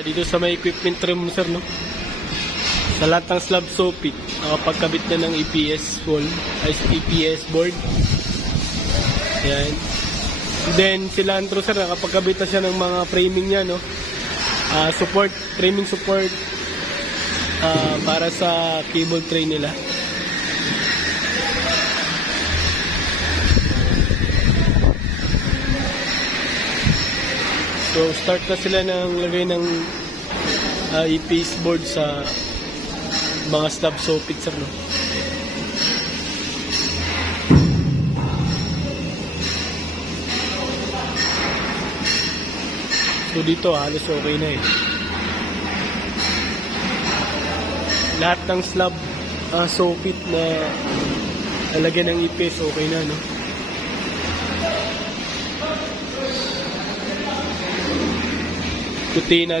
Dito sa may equipment room, sir, no? Sa lahat ng slab soffit, nakapagkabit na ng EPS wall, ay EPS board. Yan. Then, cilantro, sir, nakapagkabit na siya ng mga framing niya, no? Support, framing support para sa cable tray nila. So, start na sila ng lagay ng EPS board sa mga slab soffit, sir, no? So, dito halos okay na eh. Lahat ng slab soffit na lalagyan ng EPS okay na, no? Puti na rin